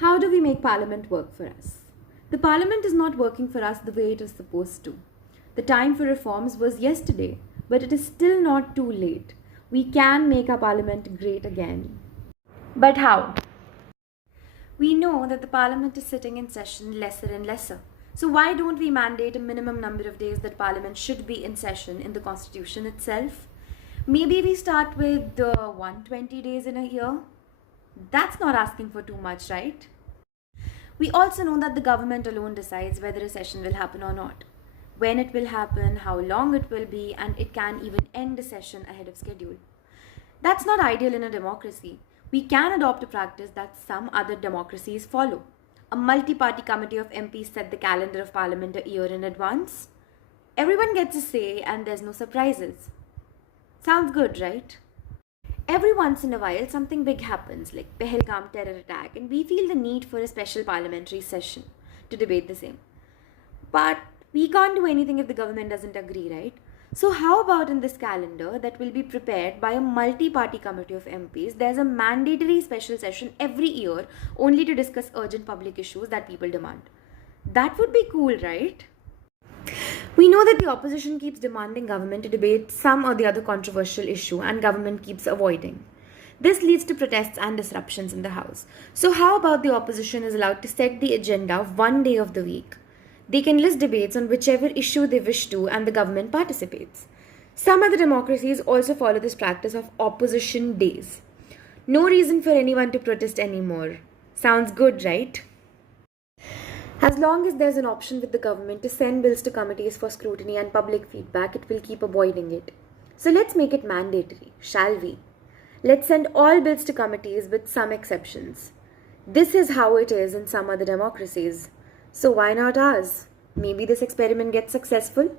How do we make Parliament work for us? The Parliament is not working for us the way it is supposed to. The time for reforms was yesterday, but it is still not too late. We can make our Parliament great again. But how? We know that the Parliament is sitting in session lesser and lesser. So why don't we mandate a minimum number of days that Parliament should be in session in the Constitution itself? Maybe we start with 120 days in a year. That's not asking for too much, right? We also know that the government alone decides whether a session will happen or not, when it will happen, how long it will be, and it can even end a session ahead of schedule. That's not ideal in a democracy. We can adopt a practice that some other democracies follow. A multi-party committee of MPs set the calendar of Parliament a year in advance. Everyone gets a say and there's no surprises. Sounds good, right? Every once in a while, something big happens, like Pahalgam terror attack, and we feel the need for a special parliamentary session to debate the same. But we can't do anything if the government doesn't agree, right? So how about in this calendar that will be prepared by a multi-party committee of MPs, there's a mandatory special session every year only to discuss urgent public issues that people demand. That would be cool, right? We know that the opposition keeps demanding government to debate some or the other controversial issue and government keeps avoiding. This leads to protests and disruptions in the House. So how about the opposition is allowed to set the agenda one day of the week? They can list debates on whichever issue they wish to and the government participates. Some other democracies also follow this practice of opposition days. No reason for anyone to protest anymore. Sounds good, right? As long as there's an option with the government to send bills to committees for scrutiny and public feedback, it will keep avoiding it. So let's make it mandatory, shall we? Let's send all bills to committees with some exceptions. This is how it is in some other democracies. So why not ours? Maybe this experiment gets successful.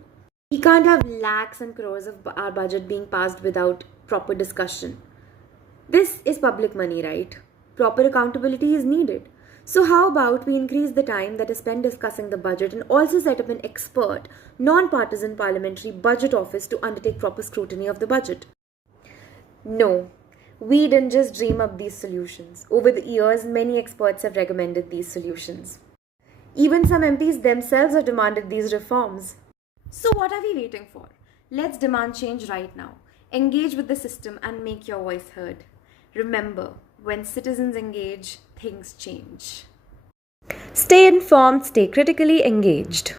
We can't have lakhs and crores of our budget being passed without proper discussion. This is public money, right? Proper accountability is needed. So how about we increase the time that is spent discussing the budget and also set up an expert, non-partisan parliamentary budget office to undertake proper scrutiny of the budget? No, we didn't just dream up these solutions. Over the years, many experts have recommended these solutions. Even some MPs themselves have demanded these reforms. So what are we waiting for? Let's demand change right now. Engage with the system and make your voice heard. Remember, when citizens engage, things change. Stay informed, stay critically engaged.